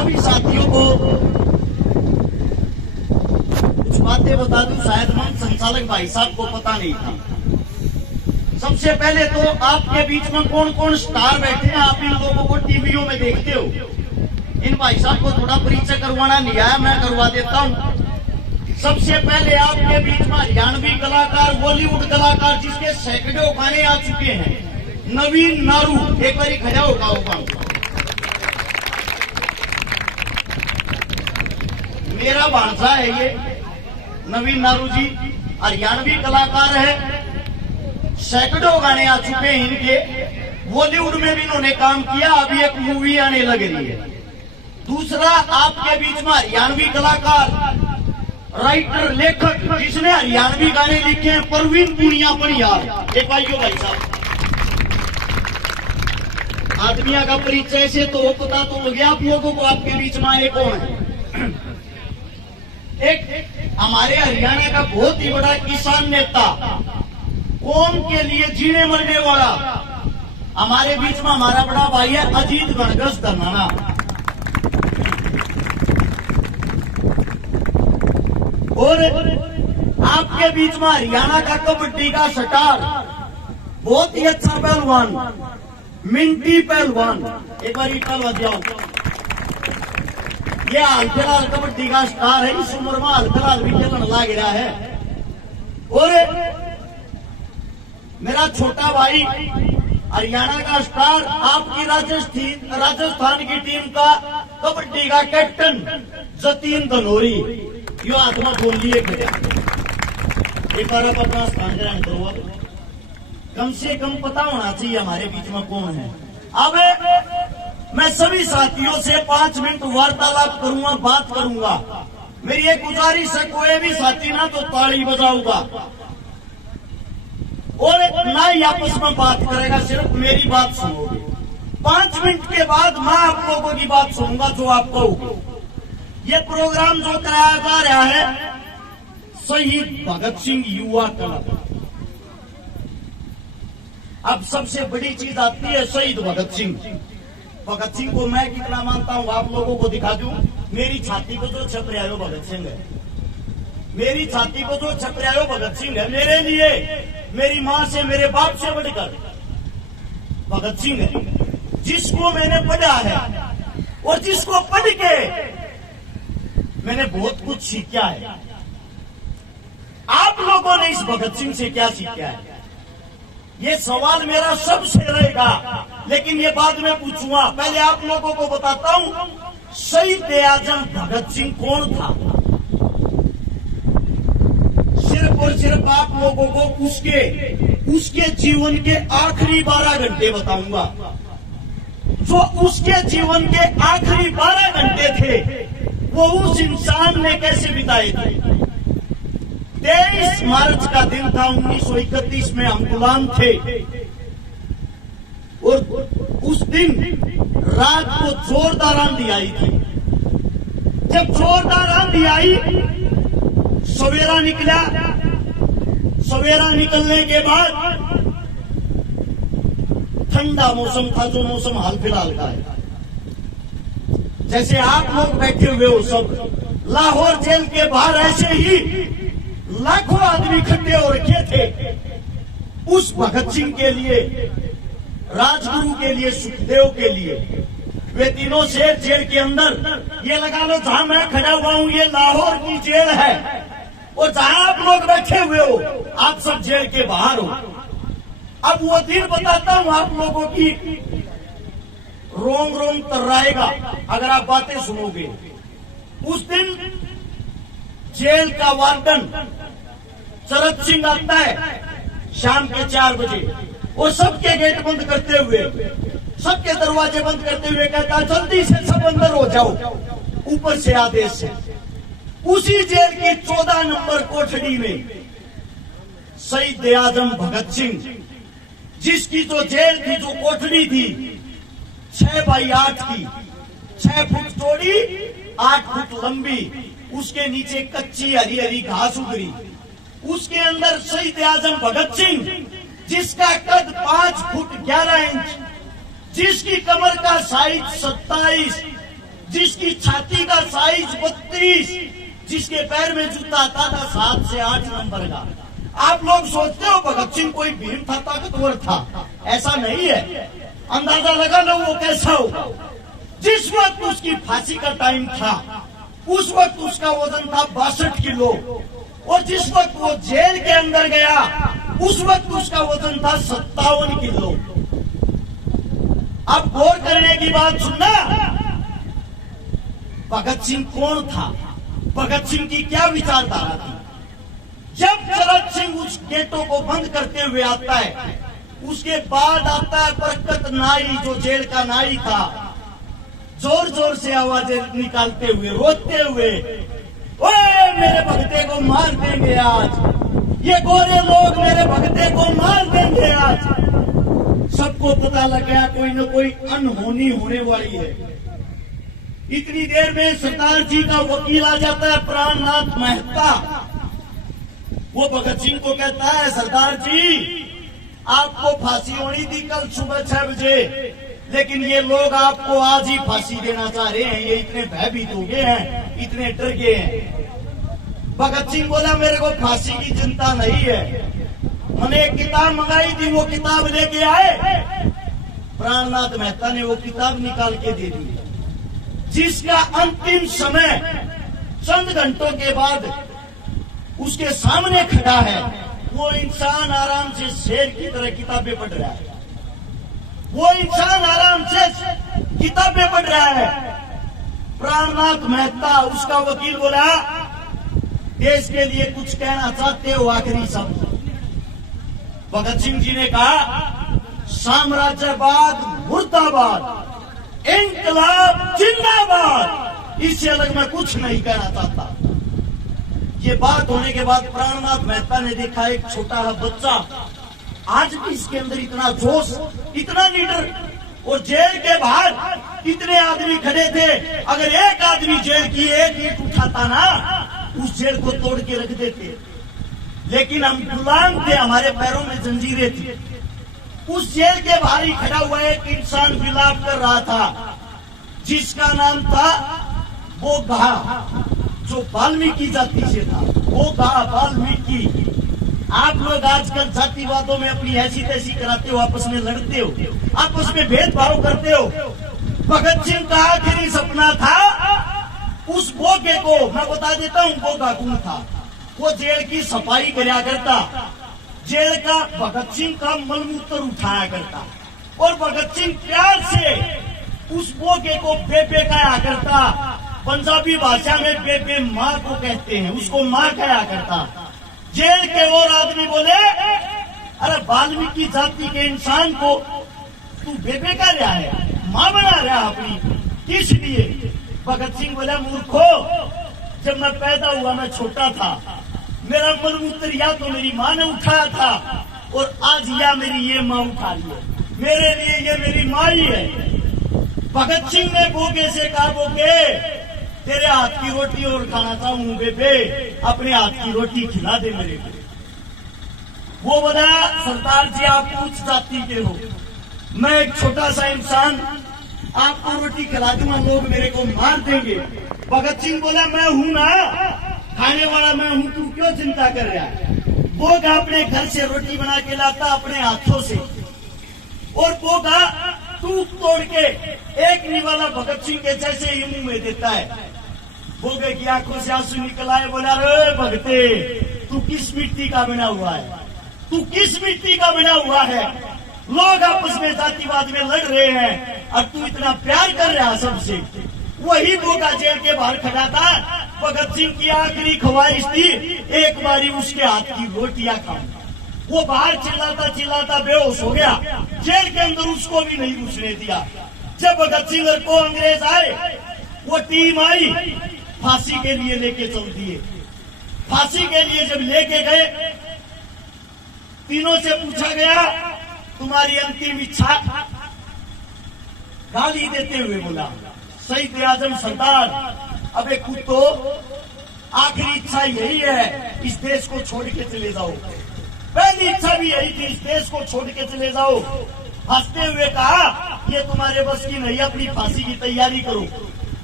सभी साथियों को कुछ बातें बता दूं, शायद मंच संचालक भाई साहब को पता नहीं था। सबसे पहले तो आपके बीच में कौन कौन स्टार बैठे हैं, आप इन लोगों को टीवियों में देखते हो। इन भाई साहब को थोड़ा परिचय करवाना नहीं आया, मैं करवा देता हूं। सबसे पहले आपके बीच में हरियाणवी कलाकार, बॉलीवुड कलाकार जिसके सैकड़ों गाने आ चुके हैं, नवीन नारू। एक बार खड़ा होगा। मेरा भांजा है ये नवीन नारू जी, हरियाणवी कलाकार है, सैकड़ों गाने आ चुके हैं इनके। बॉलीवुड में भी इन्होंने काम किया, अभी एक मूवी आने लग रही है। दूसरा आपके बीच में हरियाणवी कलाकार, राइटर, लेखक जिसने हरियाणवी गाने लिखे हैं, परवीन पुनिया पनियार। एक भाइयों भाई साहब, आदमिया का परिचय से तो पता तो हो गया आप लोगों को आपके बीच में आए कौन है। एक हमारे हरियाणा का बहुत ही बड़ा किसान नेता, कौम के लिए जीने मरने वाला, हमारे बीच में हमारा बड़ा भाई है अजीत गणगस धनाना। और आपके बीच में हरियाणा का कबड्डी का स्टार, बहुत ही अच्छा पहलवान, मिंटी पहलवान। एक बार पहलवान जाओ। ये हाल फिलहाल कबड्डी का स्टार है, इस उम्र में हाल फिलहाल भी खेलने लग रहा है। और मेरा छोटा भाई हरियाणा का स्टार, आपकी राजस्थान की टीम का कबड्डी का कैप्टन जतीन धनोरी। यो आत्मा बोल लिए एक बार आप अपना स्थान ग्रहण करो। कम से कम पता होना चाहिए हमारे बीच में कौन है। अब मैं सभी साथियों से 5 मिनट वार्तालाप करूंगा, बात करूंगा। मेरी एक गुजारिश है, कोई भी साथी ना तो ताली बजाऊंगा और ना ही आपस में बात करेगा, सिर्फ मेरी बात सुनोगे। 5 मिनट के बाद मैं आप लोगों की बात सुनूंगा जो आप कहोगे। ये प्रोग्राम जो कराया जा रहा है शहीद भगत सिंह युवा क्लब। अब सबसे बड़ी चीज आती है शहीद भगत सिंह। भगत सिंह को मैं कितना मानता हूं आप लोगों को दिखा दूं। मेरी छाती को जो छप रहा है वो भगत सिंह है। मेरी छाती को जो छप रहा है वो भगत सिंह है। मेरे लिए, मेरी मां से, मेरे बाप से बढ़कर भगत सिंह है, जिसको मैंने पढ़ा है और जिसको पढ़ के मैंने बहुत कुछ सीखा है। आप लोगों ने इस भगत सिंह से क्या सीखा है, ये सवाल मेरा सबसे रहेगा, लेकिन ये बाद में पूछूंगा। पहले आप लोगों को बताता हूं शहीद आजम भगत सिंह कौन था। सिर्फ और सिर्फ आप लोगों को उसके जीवन के आखिरी 12 घंटे बताऊंगा। जो उसके जीवन के आखिरी 12 घंटे थे वो उस इंसान ने कैसे बिताए थे। 23 मार्च का दिन था, 1931 में हम गुलाम थे और उस दिन रात को जोरदार आंधी आई थी। जब जोरदार आंधी आई, सवेरा निकला। सवेरा निकलने के बाद ठंडा मौसम था, जो मौसम हाल फिलहाल का है। जैसे आप लोग बैठे हुए हो सब, लाहौर जेल के बाहर ऐसे ही लाखों आदमी इकट्ठे हो रखे थे उस भगत सिंह के लिए, राजगुरु के लिए, सुखदेव के लिए। वे तीनों शेर जेल के अंदर, ये लगा लो जहां मैं खड़ा हुआ हूं ये लाहौर की जेल है और जहां आप लोग बैठे हुए हो आप सब जेल के बाहर हो। अब वो दिन बताता हूं आप लोगों की, रोम रोम तर्राएगा अगर आप बातें सुनोगे। उस दिन जेल का वार्डन शरद सिंह आता है शाम के 4 बजे और सबके गेट बंद करते हुए, सबके दरवाजे बंद करते हुए कहता है जल्दी से सब अंदर हो जाओ, ऊपर से आदेश है। उसी जेल की 14 नंबर कोठड़ी में शहीद आजम भगत सिंह, जिसकी जो जेल थी, जो कोठड़ी थी 6 बाई 8 की, 6 फुट चौड़ी, 8 फुट लंबी, उसके नीचे कच्ची हरी हरी घास उगरी। उसके अंदर शहीद आजम भगत सिंह, जिसका कद 5 फुट 11 इंच, जिसकी कमर का साइज 27, जिसकी छाती का साइज 32, जिसके पैर में जूता आता था 7 से 8 नंबर का। आप लोग सोचते हो भगत सिंह कोई भीम था, ताकतवर था, ऐसा नहीं है। अंदाजा लगा लो वो कैसा होगा। जिस वक्त उसकी फांसी का टाइम था उस वक्त उसका वजन था 62 किलो, और जिस वक्त वो जेल के अंदर गया उस वक्त उसका वजन था 57 किलो। अब गौर करने की बात सुनना, भगत सिंह कौन था, भगत सिंह की क्या विचारधारा थी। जब शरद सिंह उस गेटों को बंद करते हुए आता है, उसके बाद आता है बरकत नाई, जो जेल का नाई था, जोर जोर से आवाजें निकालते हुए, रोते हुए, ओए मेरे भगते को मार देंगे आज, ये गोरे लोग मेरे भगते को मार देंगे आज। सबको पता लग गया कोई न कोई अनहोनी होने वाली है। इतनी देर में सरदार जी का वकील आ जाता है, प्राणनाथ मेहता। वो भगत सिंह को कहता है, सरदार जी आपको फांसी होनी थी कल सुबह 6 बजे, लेकिन ये लोग आपको आज ही फांसी देना चाह रहे हैं, ये इतने भयभीत हो गए हैं, इतने डर गए हैं। भगत सिंह बोला, मेरे को फांसी की चिंता नहीं है, मैंने एक किताब मंगाई थी, वो किताब लेके आए। प्राणनाथ मेहता ने वो किताब निकाल के दे दी, जिसका अंतिम समय चंद घंटों के बाद उसके सामने खड़ा है। वो इंसान आराम से शेर की तरह किताबें पढ़ रहा है, वो इंसान आराम से किताबें पढ़ रहा है। प्राणनाथ मेहता, उसका वकील, बोला, देश के लिए कुछ कहना चाहते हो आखिरी शब्द। भगत सिंह जी ने कहा, साम्राज्यवाद मुर्दाबाद, इंकलाब जिंदाबाद, इससे अलग मैं कुछ नहीं कहना चाहता। ये बात होने के बाद प्राणनाथ मेहता ने देखा एक छोटा बच्चा, आज भी इसके अंदर इतना जोश, इतना लीडर, और जेल के बाहर इतने आदमी खड़े थे। अगर एक आदमी जेल की एक ईंट उठाता ना, उस जेल को तोड़ के रख देते। लेकिन हम गुलाम थे, हमारे पैरों में जंजीरें थी। उस जेल के बाहर ही खड़ा हुआ एक इंसान विलाप कर रहा था, जिसका नाम था बोघा, जो वाल्मीकि जाति से था। बोघा, वाल्मीकि। आप लोग आजकल जातिवादों में अपनी ऐसी तैसी कराते हो, आपस में लड़ते हो, आपस में भेदभाव करते हो। भगत सिंह का आखिरी सपना था उस बोघे को, मैं बता देता हूँ बोघा कौन था। वो जेल की सफाई कराया करता, जेल का भगत सिंह का मलमूत्र उठाया करता, और भगत सिंह प्यार से उस बोघे को बेबे कहा करता। पंजाबी भाषा में बेबे माँ को कहते हैं, उसको माँ कहा करता। जेल के और आदमी बोले, अरे वाल्मीकि जाति के इंसान को तू बेबे का रहा है, माँ बना रहा अपनी, किस लिए? भगत सिंह बोला, मूर्खो, जब मैं पैदा हुआ मैं छोटा था, मेरा मलमूत्र या तो मेरी माँ ने उठाया था, और आज या मेरी ये माँ उठा रही है, मेरे लिए ये मेरी माँ ही है। भगत सिंह ने बोगे से कहा, बोगे तेरे हाथ की रोटी और खाना चाहूं बेबे, अपने हाथ की रोटी खिला दे मेरे को। वो बोला, सरदार जी आप उच्च जाति के हो, मैं एक छोटा सा इंसान, आपको रोटी खिला दूंगा, लोग मेरे को मार देंगे। भगत सिंह बोला, मैं हूं ना, खाने वाला मैं हूं, तू क्यों चिंता कर रहा है? बोगा अपने घर से रोटी बना के लाता अपने हाथों से, और बोगा टूट तोड़ के एक निवाला भगत सिंह के जैसे ही मुंह में देता है। बोगे की आंखों से आंसू निकल आए। बोला, रे भगते, तू किस मिट्टी का बना हुआ है, तू किस मिट्टी का बना हुआ है? लोग आपस में जातिवाद में लड़ रहे हैं और तू इतना प्यार कर रहा है सबसे। वही बोगा जेल के बाहर खड़ा था। भगत सिंह की आखिरी ख्वाहिश थी एक बारी उसके हाथ की रोटियां खाऊं। वो बाहर चिल्लाता चिल्लाता बेहोश हो गया, जेल के अंदर उसको भी नहीं घुसने दिया। जब भगत सिंह को अंग्रेज आए, वो टीम आई, फांसी के लिए लेके चल दिए। फांसी के लिए जब लेके गए, तीनों से पूछा गया तुम्हारी अंतिम इच्छा? गाली देते हुए बोला, शहीद आजम सरदार, अबे कुत्तो, आखिरी इच्छा यही है, इस देश को छोड़ के चले जाओ। पहली इच्छा भी यही थी, इस देश को छोड़ के चले जाओ। हंसते हुए कहा, ये तुम्हारे बस की नहीं, अपनी फांसी की तैयारी करो।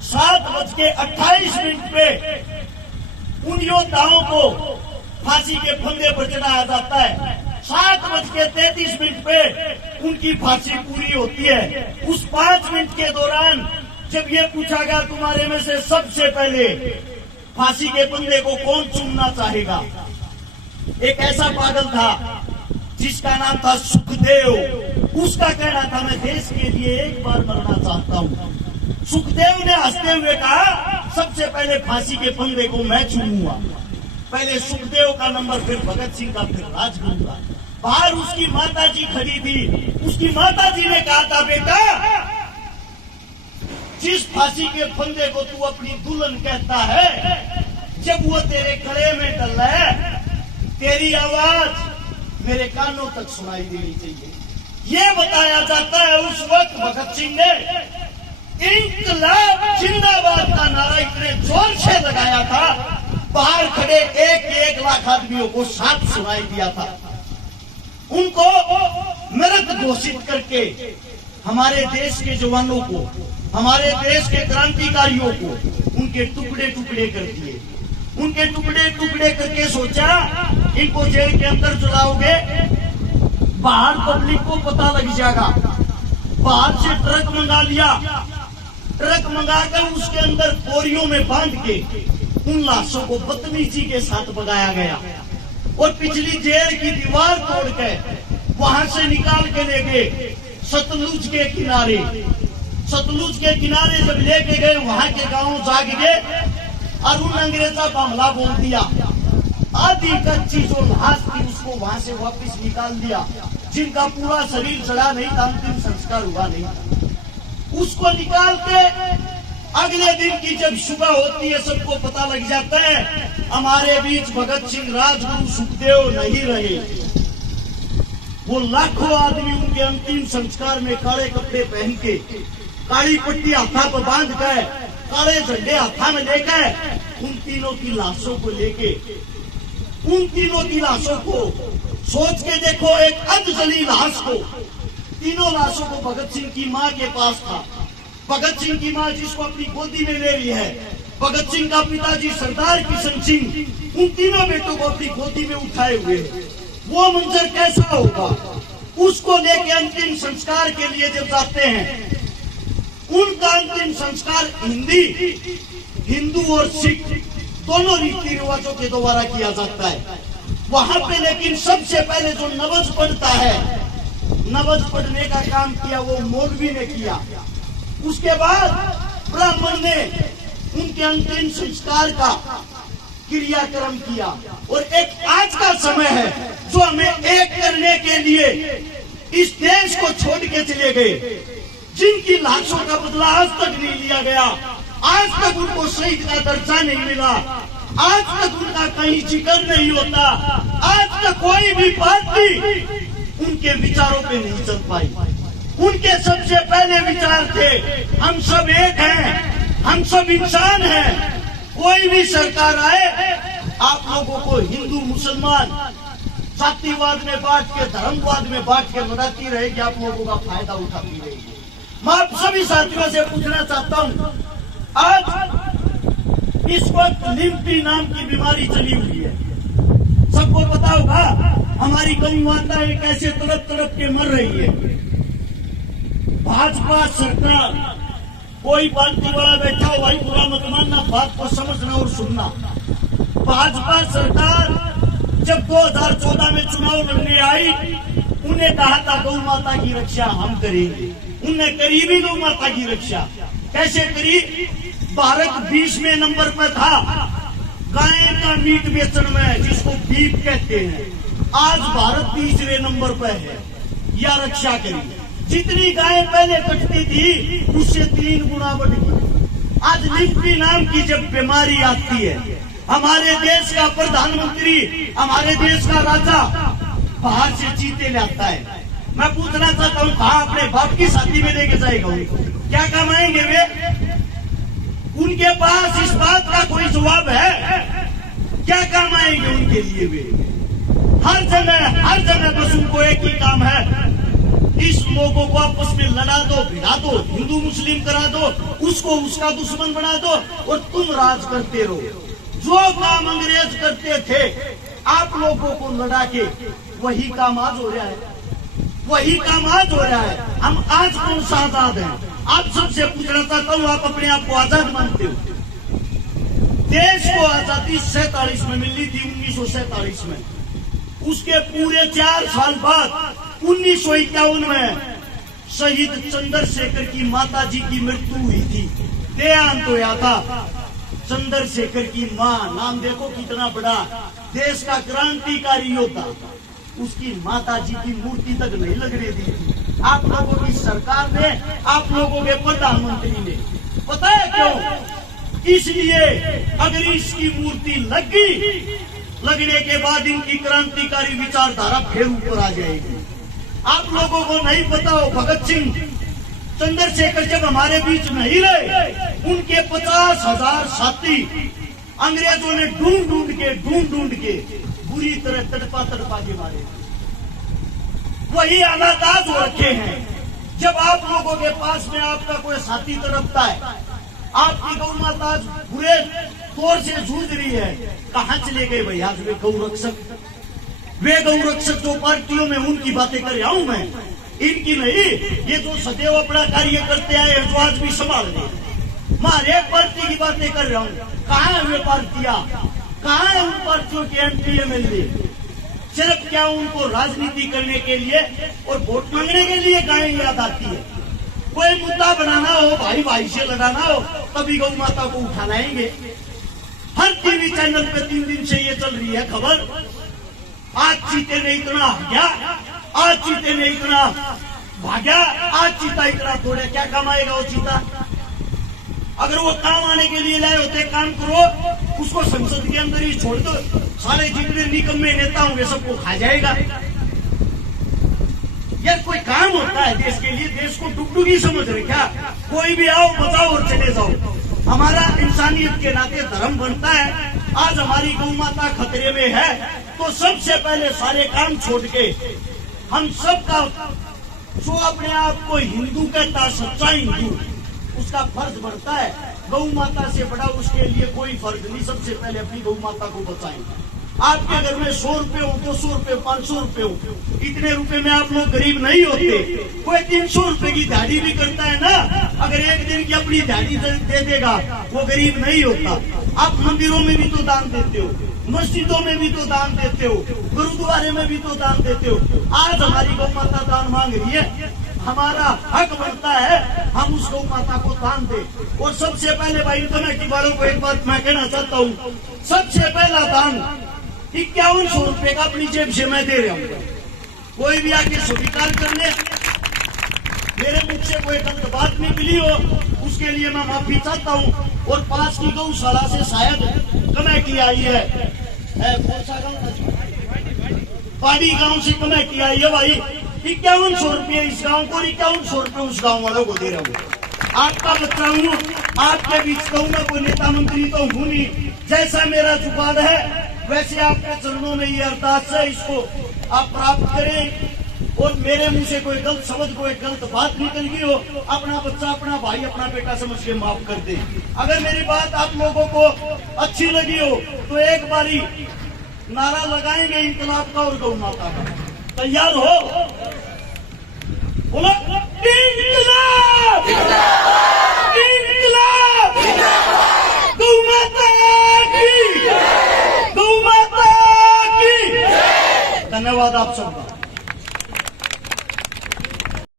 7:28 पे उन योद्धाओं को फांसी के फंदे पर चढ़ाया जाता है। 7:33 पे उनकी फांसी पूरी होती है। उस 5 मिनट के दौरान जब ये पूछा गया तुम्हारे में से सबसे पहले फांसी के फंदे को कौन चूमना चाहेगा, एक ऐसा पागल था जिसका नाम था सुखदेव। उसका कहना था मैं देश के लिए एक बार मरना चाहता हूँ। सुखदेव ने हंसते हुए कहा सबसे पहले फांसी के फंदे को मैं चूमूंगा। पहले सुखदेव का नंबर, फिर भगत सिंह का, फिर राजगुरु का। बाहर उसकी माताजी खड़ी थी। उसकी माताजी ने कहा था बेटा जिस फांसी के फंदे को तू अपनी दुल्हन कहता है, जब वो तेरे गले में डल है तेरी आवाज मेरे कानों तक सुनाई देनी चाहिए। ये बताया जाता है उस वक्त भगत सिंह ने इंकलाब जिंदाबाद का नारा इतने जोर से लगाया था, बाहर खड़े 1 लाख आदमियों को साथ सुनाई दिया था। उनको मृत घोषित करके हमारे देश के जवानों को, हमारे देश के क्रांतिकारियों को उनके टुकड़े टुकड़े कर दिए। उनके टुकड़े टुकड़े करके सोचा इनको जेल के अंदर चलाओगे, बाहर पब्लिक को पता लग जाएगा। बाहर से ट्रक मंगा लिया, ट्रक मंगाकर उसके अंदर बोरियों में बांध के उन लाशों को बदतमीजी के साथ भगाया गया और पिछली जेल की दीवार तोड़ के वहां से निकाल के ले गए सतलुज के किनारे। सतलुज के किनारे जब लेके गए वहां के गांव जाग गए और उन अंग्रेजा का हमला बोल दिया। आधी कच्ची जो लाश थी उसको वहां से वापस निकाल दिया। जिनका पूरा शरीर जला नहीं था, अंतिम संस्कार हुआ नहीं था, उसको निकाल के अगले दिन की जब सुबह होती है सबको पता लग जाता है हमारे बीच भगत सिंह, राजगुरु, सुखदेव नहीं रहे। वो लाखों आदमी उनके अंतिम संस्कार में काले कपड़े पहन के, काली पट्टी हाथा पर बांध कर, काले झंडे हाथा में लेकर उन तीनों की लाशों को लेके, उन तीनों की लाशों को सोच के देखो, एक अधजली लाश को, तीनों लाशों को भगत सिंह की माँ के पास था। भगत सिंह की माँ जिसको अपनी गोदी में ले ली है, भगत सिंह का पिताजी सरदार किशन सिंह उन तीनों बेटों को अपनी गोदी में उठाए हुए। वो मंजर कैसा होगा? उसको लेके अंतिम संस्कार के लिए जब जाते हैं, उनका अंतिम संस्कार हिंदू और सिख दोनों रीति रिवाजों के द्वारा किया जाता है। वहां पे लेकिन सबसे पहले जो नवज पढ़ता है, नवज पढ़ने का काम किया वो मौलवी ने किया। उसके बाद ब्राह्मण ने उनके अंतिम संस्कार का क्रियाक्रम किया। और एक आज का समय है जो हमें एक करने के लिए इस देश को छोड़ के चले गए, जिनकी लाशों का बदला आज तक नहीं लिया गया, आज तक उनको शहीद का दर्जा नहीं मिला, आज तक उनका कहीं जिक्र नहीं होता, आज तक कोई भी पार्टी उनके विचारों पे नहीं चल पाई। उनके सबसे पहले विचार थे हम सब एक हैं, हम सब इंसान हैं। कोई भी सरकार आए आप लोगों को हिंदू मुसलमान जातिवाद में बांट के, धर्मवाद में बांट के लड़ाती रहेगी, आप लोगों का फायदा उठाती रहेगी। मैं आप सभी साथियों से पूछना चाहता हूँ, आज इस वक्त लिम्पी नाम की बीमारी चली हुई है, सबको पता होगा। हमारी गौ माताएं कैसे तड़प तड़प के मर रही है। भाजपा सरकार, कोई पार्टी वाला बैठा हो भाई बुरा मत मानना, बात को समझना और सुनना। भाजपा सरकार जब 2014 में चुनाव लड़ने आई, उन्हें कहा था गौ माता की रक्षा हम करेंगे। उन्हें करी भी गौ माता की रक्षा। कैसे करी? भारत 20वें नंबर पर था गाय का मीट बेचने में, जिसको बीफ कहते हैं। आज भारत 30वें नंबर पर है। या रक्षा करी। जितनी गायें पहले कटती थी उससे 3 गुना बढ़ गई। आज लिम्पी नाम की जब बीमारी आती है, हमारे देश का प्रधानमंत्री, हमारे देश का राजा बाहर से चीते लाता है। मैं पूछना चाहता हूँ कहाँ अपने बाप की शादी में लेके जाएगा? क्या कमाएंगे वे? उनके पास इस बात का कोई जवाब है? क्या कमाएंगे उनके लिए वे? हर जगह बस उनको एक ही काम है, इस लोगों को आपस में लड़ा दो, भिड़ा दो, हिंदू मुस्लिम करा दो, उसको उसका दुश्मन बना दो और तुम राज करते रहो। जो काम अंग्रेज करते थे आप लोगों को लड़ा के, वही काम आज हो रहा है, वही काम आज हो रहा है। हम आज कौन सा आजाद हैं? आप सबसे पूछना चाहता हूँ, आप अपने आप को आजाद मानते हो? देश को आजादी 47 में मिली थी, 1947 में। उसके पूरे 4 साल बाद 1951 में शहीद चंद्रशेखर की माता जी की मृत्यु हुई थी, देहांत होया था। चंद्रशेखर की मां, नाम देखो कितना बड़ा, देश का क्रांतिकारी योद्धा, उसकी माता जी की मूर्ति तक नहीं लगने दी थी आप लोगों की सरकार ने, आप लोगों के प्रधानमंत्री ने। पता है क्यों? इसलिए अगर इसकी मूर्ति लग गई, लगने के बाद इनकी क्रांतिकारी विचारधारा फिर ऊपर आ जाएगी। आप लोगों को नहीं पता हो, भगत सिंह, चंद्रशेखर जब हमारे बीच नहीं रहे, उनके 50,000 साथी अंग्रेजों ने ढूंढ ढूंढ के बुरी तरह तड़पा के मारे। वही हालात आज हो रखे हैं। जब आप लोगों के पास में आपका कोई साथी तड़पता है, आपकी गौ माता आज बुरे तौर से जूझ रही है, कहां चले गए भाई आज वे गौरक्षक? वे गौरक्षक जो पार्टियों में, उनकी बातें कर रहा हूं मैं, इनकी नहीं। ये जो सदैव अपना कार्य करते आए हैं, जो आज भी संभाल रहे, मैं हर एक पार्टी की बातें कर रहा हूं। कहां है वे पार्टियां? कहां है उन पार्टियों के एमपी एमएलए? सिर्फ क्या उनको राजनीति करने के लिए और वोट मांगने के लिए गाय याद आती है? कोई मुद्दा बनाना हो, भाई भाई से लड़ाना हो, तभी गौ माता को उठाना आएंगे। हर टीवी चैनल पे 3 दिन से ये चल रही है खबर, आज चीते ने इतना भाग्या, आज चीते ने इतना भाग्या, आज चीता इतना तोड़ा। क्या काम आएगा वो चीता? अगर वो काम आने के लिए लाए होते, काम करो, उसको संसद के अंदर ही छोड़ दो, सारे जितने निकम्मे नेता होंगे सबको खा जाएगा। यार कोई काम होता है देश के लिए? देश को डुगडुगी समझ रहे क्या? कोई भी आओ, बचाओ और चले जाओ। हमारा इंसानियत के नाते धर्म बनता है। आज हमारी गौ माता खतरे में है, तो सबसे पहले सारे काम छोड़ के हम सबका, जो अपने आप को हिंदू कहता, सच्चा हिंदू, उसका फर्ज बनता है। गौ माता से बड़ा उसके लिए कोई फर्ज नहीं। सबसे पहले अपनी गौ माता को बचाएं। आपके घर में 100 रुपए हो, 200 रुपए, 500 रुपए हो, इतने रुपए में आप लोग गरीब नहीं होते। कोई 300 रुपए की दिहाड़ी भी करता है ना, अगर एक दिन की अपनी दिहाड़ी दे देगा, वो गरीब नहीं होता। आप मंदिरों में भी तो दान देते हो, मस्जिदों में भी तो दान देते हो, गुरुद्वारे में भी तो दान देते हो। आज हमारी गौ माता दान मांग रही है, हमारा हक बनता है हम उस गौ माता को दान दें। और सबसे पहले भाई कमेटी वालों को एक बात मैं कहना चाहता हूँ, सबसे पहला दान 5100 रुपए का अपनी जेब से मैं दे रहा हूँ। कोई भी आके स्वीकार कर ले, मेरे मुख से कोई गलत बात निकली हो उसके लिए मैं माफी चाहता हूँ। और पास की गौशाला से शायद कमेटी आई है, कौन सा गाँव? पाड़ी गांव से कमेटी आई है भाई। 5100 रुपये इस गांव को, 5100 रुपये उस गांव वालों को दे रहा हूँ। आपका बच्चा हूँ, आपके बीच कहूँ मैं, कोई नेता मंत्री तो हूँ नहीं। जैसा मेरा जुबान है वैसे आपके चरणों में ये अरदास है, इसको आप प्राप्त करें। और मेरे मुंह से कोई गलत शब्द, कोई गलत बात निकल गई हो, अपना बच्चा, अपना भाई, अपना बेटा समझ के माफ कर दे। अगर मेरी बात आप लोगों को अच्छी लगी हो तो एक बारी नारा लगाएंगे इंकलाब का और गौ माता का। तैयार हो? बोलो इंकलाब, इंकलाब, गौ माता की, गौ माता की। धन्यवाद आप सबका।